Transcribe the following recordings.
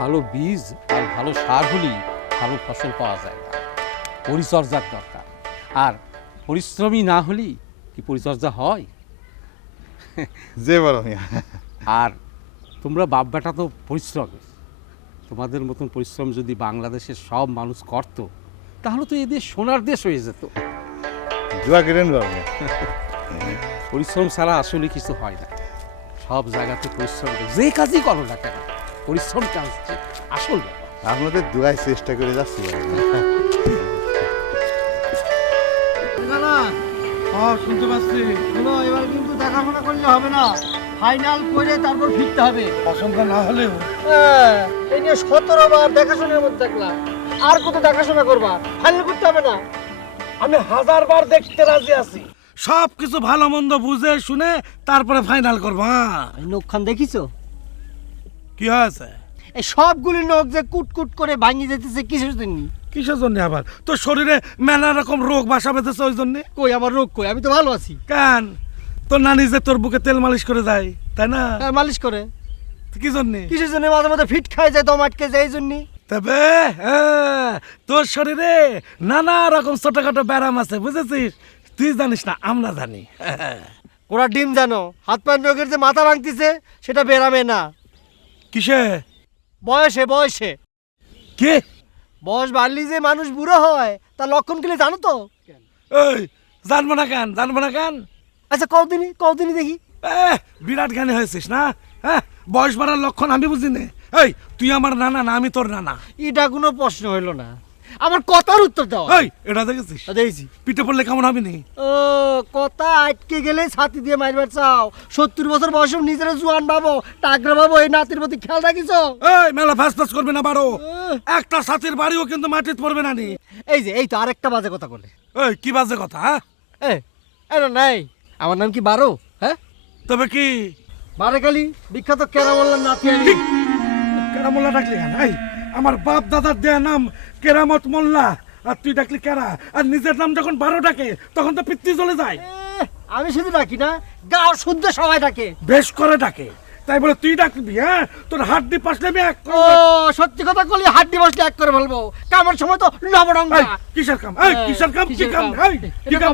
ভালো বীজ আর ভালো সার হলেই ভালো ফসল পাওয়া যায় না, পরিচর্যার দরকার। আর পরিশ্রমী না হলেই কি পরিচর্যা হয়? যে বড় মিয়া। আর তোমরা বাপ বেটা তো পরিশ্রমী, তোমাদের মতন পরিশ্রম যদি বাংলাদেশের সব মানুষ করত তাহলে তো এদের সোনার দেশ হয়ে যেত। দোয়া করেন বাবা মিয়া। পরিশ্রম ছাড়া আসলে কিছু হয় না, সব জায়গাতে পরিশ্রম যে কাজই করো না কেন পরিশ্রমটা হচ্ছে আসল ব্যাপার। আপনাদের দোয়ায় চেষ্টা করে যাচ্ছি বাবা মিয়া। শুনতে পাচ্ছি। শোনো, এবার কিন্তু দেখাশোনা করলে হবে না, ফাইনাল করে তারপর ফিরতে হবে। পছন্দ না হলেও এই নিয়ে 17 বার দেখাশোনার মধ্যে থাকলাম, আর কত দেখাশোনা করবা? ফাইনাল করতে হবে না? আমি 1000 বার দেখতে রাজি আছি। সব কিছু ভালো মন্দ বুঝে শুনে তারপরে ফাইনাল করবো। হ্যাঁ, নখখান দেখিছো? কি হয়েছে? এই সবগুলি নখ যে কুটকুট করে ভাঙিয়ে যেতেছে কিসের জন্য? কিসের জন্য আবার? তোর শরীরে মেলা রকম রোগ বাসা বেঁধেছে ওই জন্য। কই আমার রোগ কই? আমি তো ভালো আছি। কেন? তোর নানি যে তোর বুকে তেল মালিশ করে যায়, তাই না? হ্যাঁ, মালিশ করে। কি জন্য? কিসের জন্য? মাঝে মাঝে ফিট খাই যায়, দম আটকে যায়, এই জন্য। তবে তোর শরীরে নানা রকম ছোটখাটো ব্যারাম আছে, বুঝেছিস? তুই জানিস না, আমরা জানি। ওরা ডিম জানো, হাত পায়ের রোগের যে মাথা ভাঙতিছে সেটা বেরামে না, কিসে? বয়সে বয়সে। কি? বয়স বাড়লি যে মানুষ বুড়ো হয় তার লক্ষণ গুলি জানো তো? এই জানবো না কেন? জানবো না কেন? আচ্ছা কদিনই দেখি। বিরাট জ্ঞানী হয়েছিস না? হ্যাঁ, বয়স বাড়ার লক্ষণ আমি বুঝি না। এই তুই আমার নানা না আমি তোর নানা? এটা কোনো প্রশ্ন হইলো না, আমার কথার উত্তর দাও। এই এটা দেখেছিস? দেখছি। পিঠে পড়লে কেমন হবে নি? ও, কথা আটকে গেলে ছাতি দিয়ে মারবার চাও? 70 বছর বয়সে নিজের জোয়ান ভাবো, টাকরা ভাবো, এই নাতির প্রতি খেয়াল রাখিস? এই মেলা ফাঁস ফাঁস করবে না বারো। একটা সাথীর বাড়িও কিন্তু মাটিতে পড়বে না নি। এই তো আরেকটা বাজে কথা বলে। এই কি বাজে কথা? হ্যাঁ, নাই, আমার নাম কি বারো? হ্যাঁ, তবে কি? বারেকালি বিখ্যাত কেরামল্লার নাতি আমি। কেরামোল্লা ডাকলি কেন? এই আমার বাপ দাদার দেয়া নাম কেরামত মোল্লা, আর তুই ডাকলি কেরা। আর নিজের নাম যখন 12 ডাকে তখন তো পিত্তি চলে যায়। আমি শুধু ডাকি না, গাঁও শুদ্ধ সবাই ডাকে। বেশ করে ডাকে, তাই বলে তুই ডাকবি? হ্যাঁ, তোর হাড্ডি পাশলে আমি এক ও, সত্যি কথা কলি হাড্ডি বসলে এক করে বলবো, কামের সময় তো নবরঙ্গা। কিসের কাম? কিসের কাম? কি কাম? কি কাম?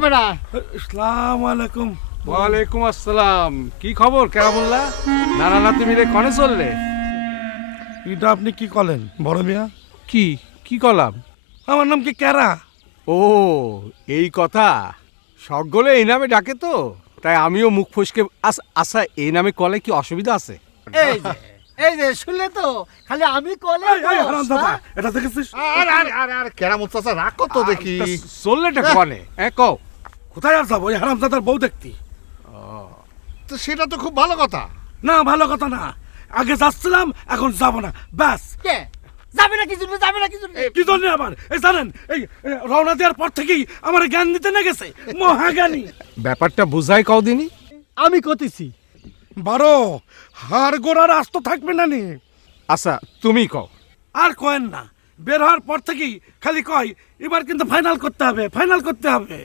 আসসালামু আলাইকুম। ওয়ালাইকুম আসসালাম। কি খবর কেরামুল্লাহ? নানা নাতি মিলে কনে চললে? এটা আপনি কি কলেন বড় মিয়া? কি কি করলাম? আমার নাম কি কেরা? ও, এই কথা। সকলে এই নামে ডাকে তো, তাই আমিও মুখ ফসকে। আচ্ছা, এই নামে কলে কি অসুবিধা আছে? এই যে শুনলে তো, খালি আমি কলে। এই হারামজাদা, এটা দেখেছিস? আরে কেরামত চাচা রাগ কত দেখি। চললেটা কনে কও? কোথায় আর যাবো? ওই হারামজাদার বউ দেখতি। তো সেটা তো খুব ভালো কথা। না, ভালো কথা না। আগে যাচ্ছিলাম, এখন যাবো না, ব্যাস। কে যাবে না? কি জন্য যাবে না? কি জন্য? কি জন্য আবার? এই জানেন, এই রওনা দেওয়ার পর থেকেই আমার জ্ঞান দিতে না গেছে, মহাজ্ঞানী। ব্যাপারটা বুঝাই কদিনই। আমি কতিছি 12 হাড় গোড়ার আস্ত থাকবে না নি। আচ্ছা, তুমি কও। আর কয়েন না, বের হওয়ার পর থেকেই খালি কয় এবার কিন্তু ফাইনাল করতে হবে, ফাইনাল করতে হবে।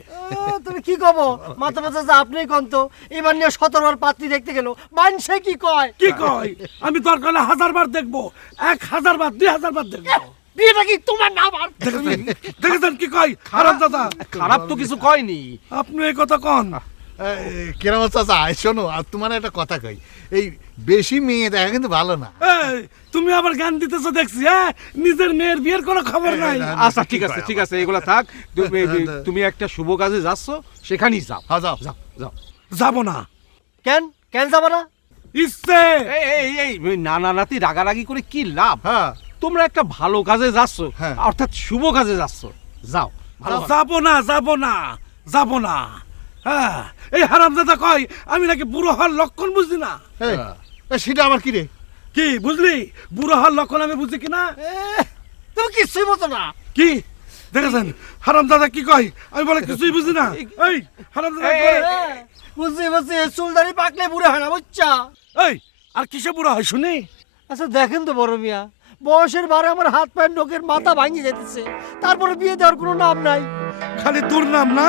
তুমি কি কব? মাথা মাথা যা আপনি কন্ত, এবার নিয়ে 17 বার পাত্রী দেখতে গেল, মানুষে কি কয়? কি কয়? আমি দরকার হলে 1000 বার দেখবো, 1000 বার, 2000 বার দেখবো। বিয়েটা কি তোমার না আমার? দেখেছেন কি কয় হারামজাদা? খারাপ তো কিছু কয়নি। আপনি এই কথা কন। কেরামত চাচা শোনো, আর তোমার একটা কথা কই, এই বেশি মেয়ে দেখা কিন্তু ভালো না। এই তুমি আবার গান দিতেছো দেখছি। হ্যাঁ, নিজের মেয়ের বিয়ের কোনো খবর নাই। আচ্ছা ঠিক আছে, ঠিক আছে, এগুলা থাক। তুমি একটা শুভ কাজে যাচ্ছ, সেখানেই যাও। হ্যাঁ যাও। যাও যাও। যাবো না। কেন কেন যাবো না? ইচ্ছে। এই নানা নাতি রাগারাগি করে কি লাভ? হ্যাঁ, তোমরা একটা ভালো কাজে যাচ্ছ, হ্যাঁ। অর্থাৎ শুভ কাজে যাচ্ছ। যাও, ভালো ভালো। যাবো না, যাবো না, যাবো না। হ্যাঁ, এই হারামজাদা কয় আমি নাকি বুড়ো হওয়ার লক্ষণ বুঝি না। সেটা আবার কি রে? কি বুঝলি? বুড়ো হওয়ার লক্ষণ আমি বুঝি কিনা? তুমি কিছুই বোঝো না। কি দেখেছেন হারামজাদা কি কয়? আমি বলে কিছুই বুঝি না। এই হারামজাদা কয়, বুঝছি বুঝছি, চুলদারি পাকলে বুড়ো হয় না, বুঝছা? এই আর কিসে বুড়ো হয় শুনি? আচ্ছা দেখেন তো বড় মিয়া, বয়সের ভারে আমার হাত পায়ের নখের মাথা ভাঙি যেতেছে, তারপরে বিয়ে দেওয়ার কোনো নাম নাই। খালি দুর্নাম না,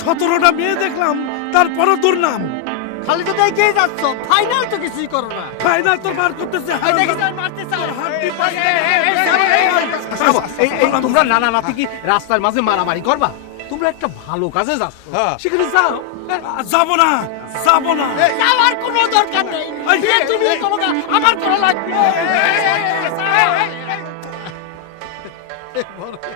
17টা মেয়ে দেখলাম, তারপরও দুর্নাম। খালি তো দেখেই যাচ্ছ, ফাইনাল তো কিছুই করো না। ফাইনাল তোর বার করতেছে এই দেখি যান মারতে চাও। হাড্ডি পাশে তোমরা নানা নাতি কি রাস্তার মাঝে মারামারি করবা? তোমরা একটা ভালো কাজে যাচ্ছ, সেখানে যাও। যাব না, যাব না। যাওয়ার কোনো দরকার নেই, বিয়ে তুমি করো না, আমার করা লাগবে।